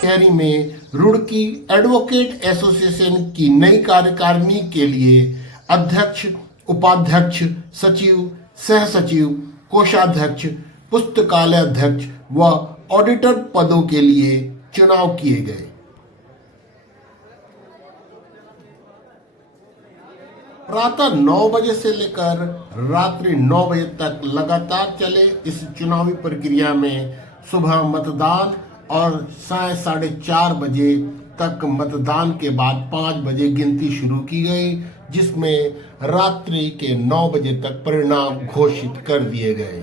शहरी में Roorkee advocate association की नई कार्यकारिणी के लिए अध्यक्ष, उपाध्यक्ष, सचिव, सह सचिव, कोषाध्यक्ष, पुस्तकालय अध्यक्ष व ऑडिटर पदों के लिए चुनाव किए गए। प्रातः 9 बजे से लेकर रात्रि 9 बजे तक लगातार चले इस चुनावी प्रक्रिया में सुबह मतदान और साय 4:30 बजे तक मतदान के बाद 5 बजे गिनती शुरू की गई, जिसमें रात्रि के 9 बजे तक परिणाम घोषित कर दिए गए।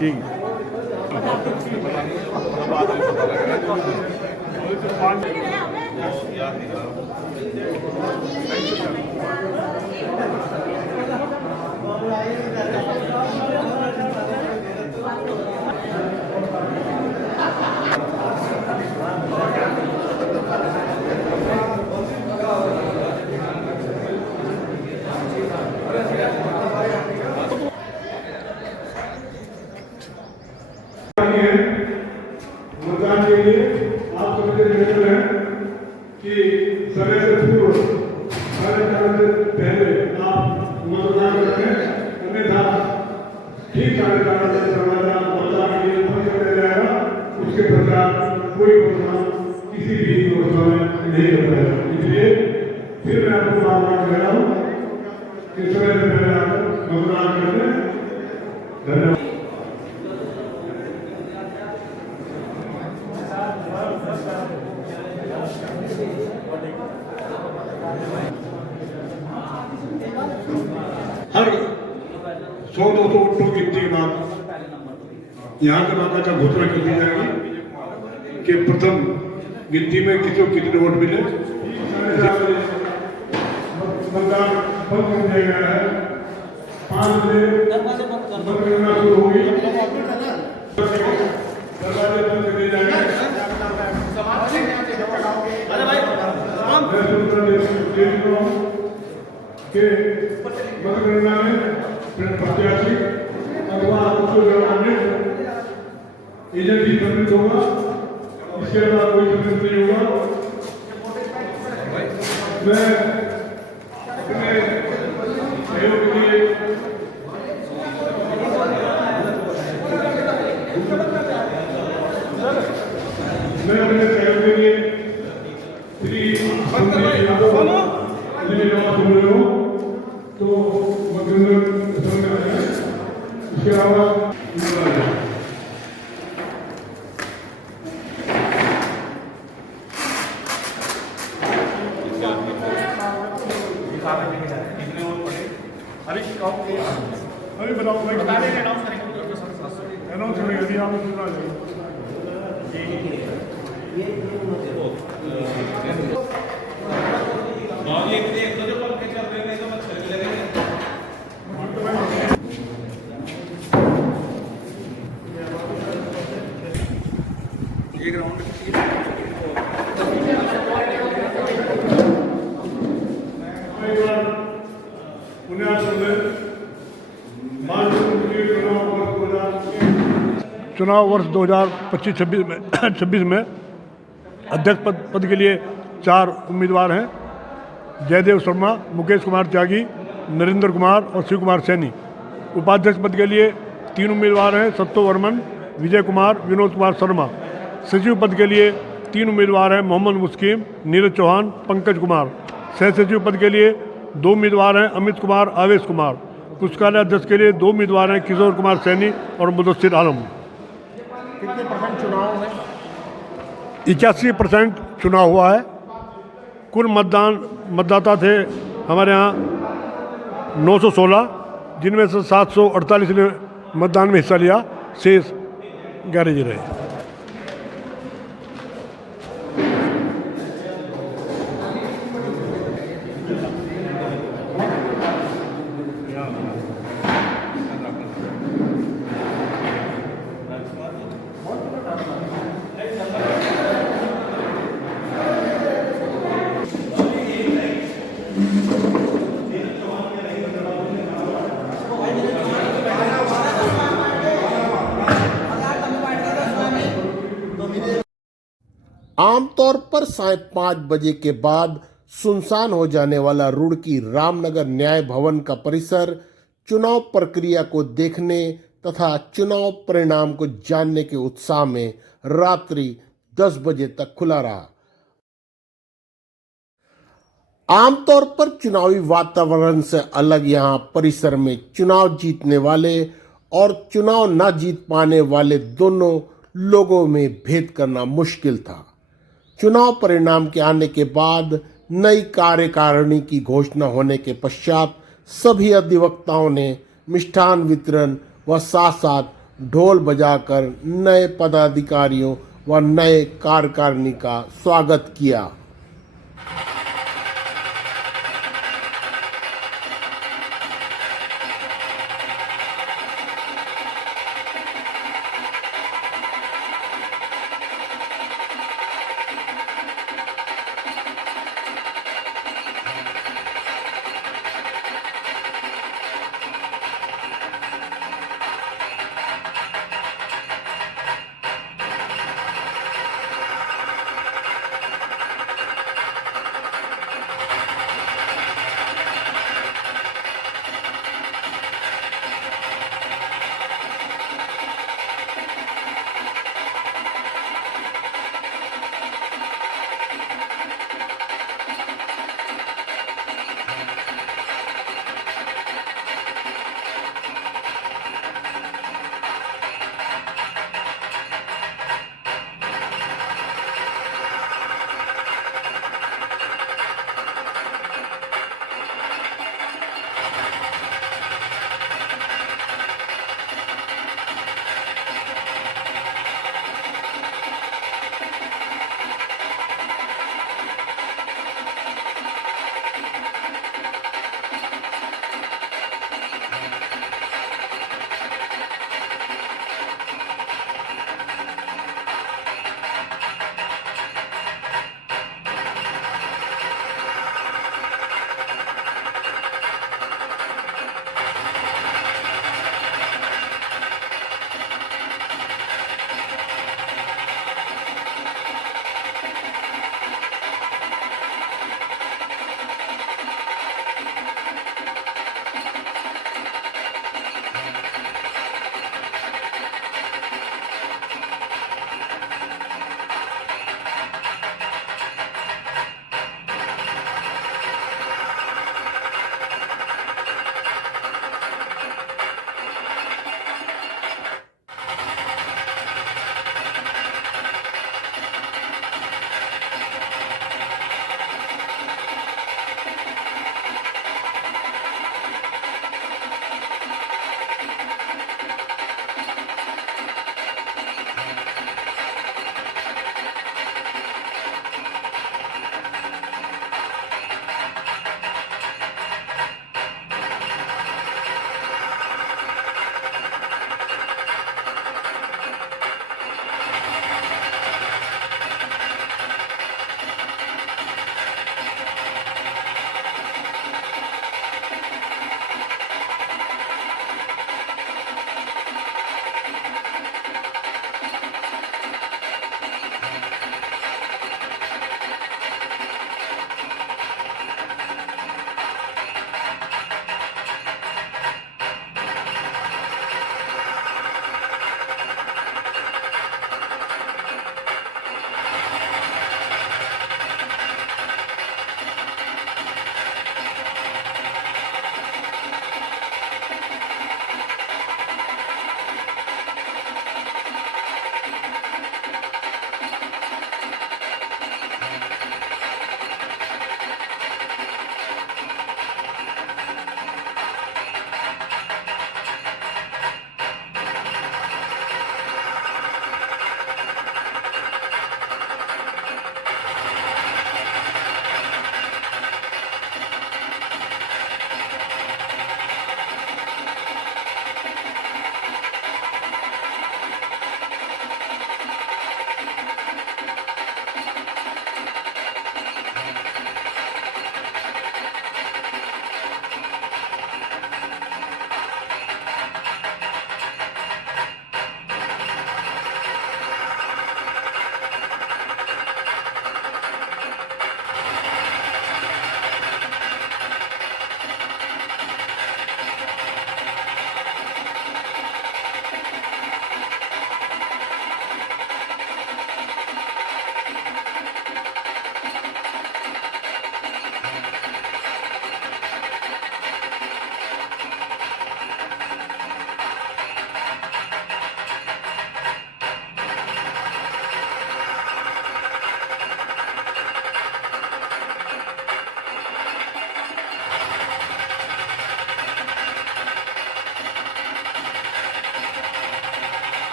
ठीक मतदान के लिए आप सबसे निवेदन है कि समय से पूर्व 4:30 से पहले आप मतदान करें, अन्यथा ठीक 4:30 से समाधान मतदान के लिए बंद कर दिया जाएगा। उसके पश्चात कोई मतदान किसी भी व्यवस्था में नहीं हो पाएगा। इसलिए फिर मैं आपको बार बार कह रहा हूँ कि समय से पहले आप मतदान करें। धन्यवाद। हर 100-200 वोटों की गिनती के बाद यहाँ के मामला का घोषणा कर दी जाएगी कि प्रथम गिनती में किसी को कितने वोट मिले। मतदान बंद कर दिया गया है। 5 बजे मतगणना शुरू होगी। दरवाजे बंद कर दिए जाएंगे। के मतगणना में प्रत्याशी अथवा एजेंट ही सम्मिलित होगा। इसके अलावा कोई सम्मिलित नहीं होगा। मैं अपने सहयोग के लिए श्री संजय यादव सुन रहे हो तो इसके अलावा अभी बताओ मैं बता देंगे, अनाउंस करेंगे। अनाउंस करेंगे यदि आप सुना जाए। 2019 में माननीय चुनाव वर्ष 2025-26 में 26 में अध्यक्ष पद के लिए 4 उम्मीदवार हैं। जयदेव शर्मा, मुकेश कुमार त्यागी, नरेंद्र कुमार और शिव कुमार सैनी। उपाध्यक्ष पद के लिए 3 उम्मीदवार हैं। सत्तो वर्मन, विजय कुमार, विनोद कुमार शर्मा। सचिव पद के लिए 3 उम्मीदवार हैं। मोहम्मद मुस्किम, नीरज चौहान, पंकज कुमार। सह सचिव पद के लिए 2 उम्मीदवार हैं। अमित कुमार, आवेश कुमार। पुस्तकालय अध्यक्ष के लिए 2 उम्मीदवार हैं। किशोर कुमार सैनी और मुदस्सिर आलम। कितने % चुनाव में? 81% चुनाव हुआ है। कुल मतदाता थे हमारे यहाँ 916, जिनमें से 748 ने मतदान में हिस्सा लिया, शेष 11 रहे। आमतौर पर 5:30 बजे के बाद सुनसान हो जाने वाला रुड़की रामनगर न्याय भवन का परिसर चुनाव प्रक्रिया को देखने तथा चुनाव परिणाम को जानने के उत्साह में रात्रि 10 बजे तक खुला रहा। आमतौर पर चुनावी वातावरण से अलग यहां परिसर में चुनाव जीतने वाले और चुनाव न जीत पाने वाले दोनों लोगों में भेद करना मुश्किल था। चुनाव परिणाम के आने के बाद नई कार्यकारिणी की घोषणा होने के पश्चात सभी अधिवक्ताओं ने मिष्ठान वितरण व साथ साथ ढोल बजाकर नए पदाधिकारियों व नए कार्यकारिणी का स्वागत किया।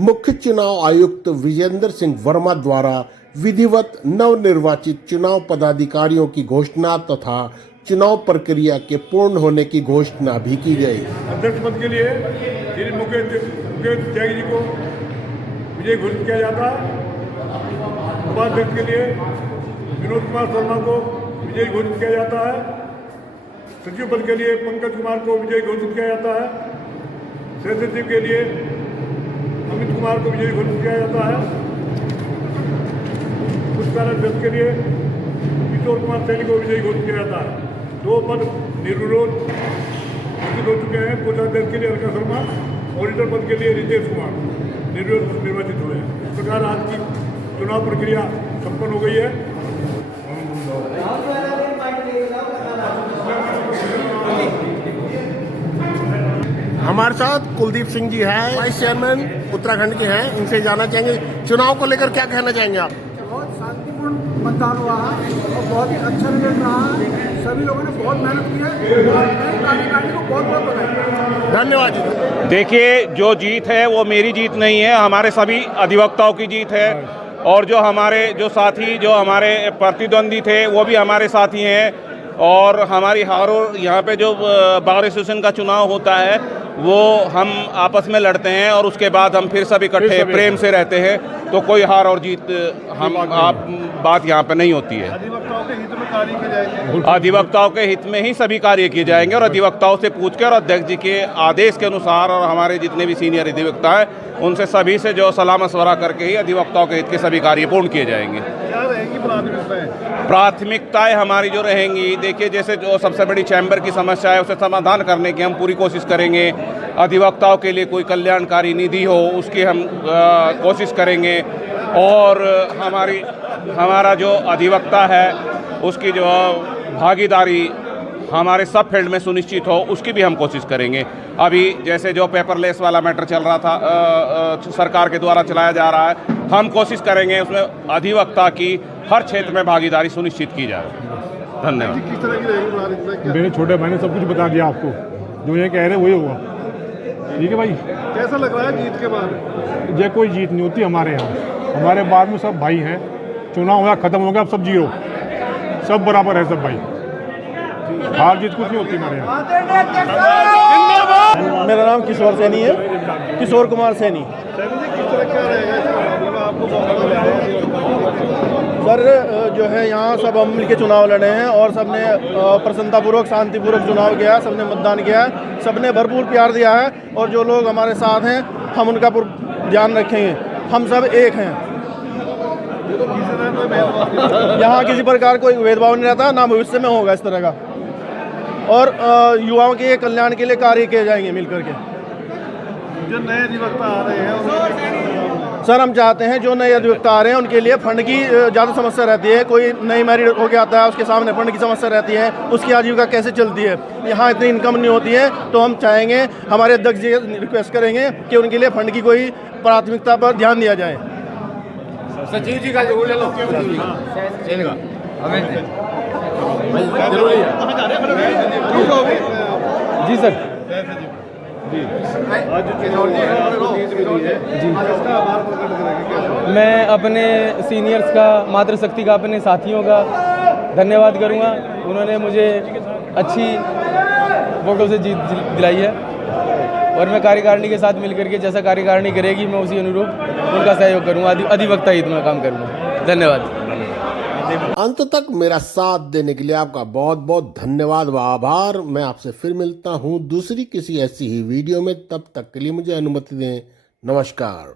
मुख्य चुनाव आयुक्त विजेंद्र सिंह वर्मा द्वारा विधिवत नवनिर्वाचित चुनाव पदाधिकारियों की घोषणा तथा चुनाव प्रक्रिया के पूर्ण होने की घोषणा भी की गई। अध्यक्ष पद के लिए श्री मुकेश त्यागी जी को विजयी घोषित किया जाता है। उपाध्यक्ष के लिए विनोद कुमार शर्मा को विजयी घोषित किया जाता है। सचिव पद के लिए पंकज कुमार को विजयी घोषित किया जाता है। सह सचिव के लिए अमित कुमार को विजयी घोषित किया जाता है। पुष्पाध्यक्ष के लिए किशोर कुमार सैनी को विजयी घोषित किया जाता है। 2 पद निर्विरोध घोषित हो चुके हैं। कोषाध्यक्ष के लिए अलका शर्मा, ऑडिटर पद के लिए रितेश कुमार निर्विरोध निर्वाचित हुए हैं। इस प्रकार आज की चुनाव प्रक्रिया संपन्न हो गई है। हमारे साथ कुलदीप सिंह जी हैं, वाइस चेयरमैन उत्तराखंड के हैं। इनसे जानना चाहेंगे चुनाव को लेकर क्या कहना चाहेंगे आप? बहुत शांतिपूर्ण मतदान हुआ है और बहुत ही अच्छा रिजल्ट रहा है। सभी लोगों ने बहुत मेहनत की है और नई कार्यकारिणी को बहुत बहुत बधाई। धन्यवाद जी। देखिए, जो जीत है वो मेरी जीत नहीं है, हमारे सभी अधिवक्ताओं की जीत है। और जो साथी जो हमारे प्रतिद्वंदी थे वो भी हमारे साथी हैं। और हमारी हारों यहाँ पे जो बार एसोसिएशन का चुनाव होता है वो हम आपस में लड़ते हैं और उसके बाद हम फिर सब इकट्ठे प्रेम से रहते हैं। तो कोई हार और जीत बात यहाँ पे नहीं होती है। अधिवक्ताओं के हित में कार्य किए जाएंगे। अधिवक्ताओं के हित में ही सभी कार्य किए जाएंगे और अधिवक्ताओं से पूछ कर अध्यक्ष जी के आदेश के अनुसार और हमारे जितने भी सीनियर अधिवक्ता हैं उनसे सभी से जो सलाह मशवरा करके ही अधिवक्ताओं के हित के सभी कार्य पूर्ण किए जाएंगे। क्या रहेंगी प्राथमिकताएं? प्राथमिकताएं हमारी जो रहेंगी, देखिए जैसे जो सबसे बड़ी चैम्बर की समस्या है उसे समाधान करने की हम पूरी कोशिश करेंगे। अधिवक्ताओं के लिए कोई कल्याणकारी निधि हो उसकी हम कोशिश करेंगे। और हमारा जो अधिवक्ता है उसकी जो भागीदारी हमारे सब फील्ड में सुनिश्चित हो उसकी भी हम कोशिश करेंगे। अभी जैसे जो पेपरलेस वाला मैटर चल रहा था सरकार के द्वारा चलाया जा रहा है, हम कोशिश करेंगे उसमें अधिवक्ता की हर क्षेत्र में भागीदारी सुनिश्चित की जाए। धन्यवाद। किस तरह की रहेगी प्राथमिकता? मेरे छोटे भाई ने सब कुछ बता दिया आपको, जो ये कह रहे हैं वही होगा। ठीक है भाई। कैसा लग रहा है जीत के बाद? ये कोई जीत नहीं होती हमारे यहाँ। हमारे बाद में सब भाई हैं। चुनाव हुआ, खत्म हो गया, अब सब जीरो, सब बराबर है सब भाई। हार जीत कुछ नहीं होती हमारे यहाँ। मेरा नाम किशोर सैनी है, किशोर कुमार सैनी। किस तरह क्या रहेगा आपको? सर जो है यहाँ सब हम मिल के चुनाव लड़े हैं और सबने प्रसन्नतापूर्वक शांतिपूर्वक चुनाव किया, सबने मतदान किया, सबने भरपूर प्यार दिया है। और जो लोग हमारे साथ हैं हम उनका ध्यान रखेंगे। हम सब एक हैं। यहाँ किसी प्रकार कोई भेदभाव नहीं रहता, ना भविष्य में होगा इस तरह का। और युवाओं के कल्याण के लिए कार्य किए जाएंगे मिल करके। जो नए अधिवक्ता आ रहे हैं सर हम चाहते हैं जो नए अधिवक्ता आ रहे हैं उनके लिए फंड की ज़्यादा समस्या रहती है। कोई नई मैरिड होकर आता है उसके सामने फंड की समस्या रहती है, उसकी आजीविका कैसे चलती है, यहाँ इतनी इनकम नहीं होती है। तो हम चाहेंगे, हमारे अध्यक्ष जी रिक्वेस्ट करेंगे कि उनके लिए फंड की कोई प्राथमिकता पर ध्यान दिया जाए। सचिव जी का जरूर ले लो। जी सर। मैं अपने सीनियर्स का, मातृशक्ति का, अपने साथियों का धन्यवाद करूंगा। उन्होंने मुझे अच्छी वोटों से जीत दिलाई है और मैं कार्यकारिणी के साथ मिलकर के जैसा कार्यकारिणी करेगी मैं उसी अनुरूप उनका सहयोग करूंगा, अधिवक्ता हित में काम करूंगा। धन्यवाद। अंत तक मेरा साथ देने के लिए आपका बहुत बहुत धन्यवाद व आभार। मैं आपसे फिर मिलता हूं दूसरी किसी ऐसी ही वीडियो में। तब तक के लिए मुझे अनुमति दें। नमस्कार।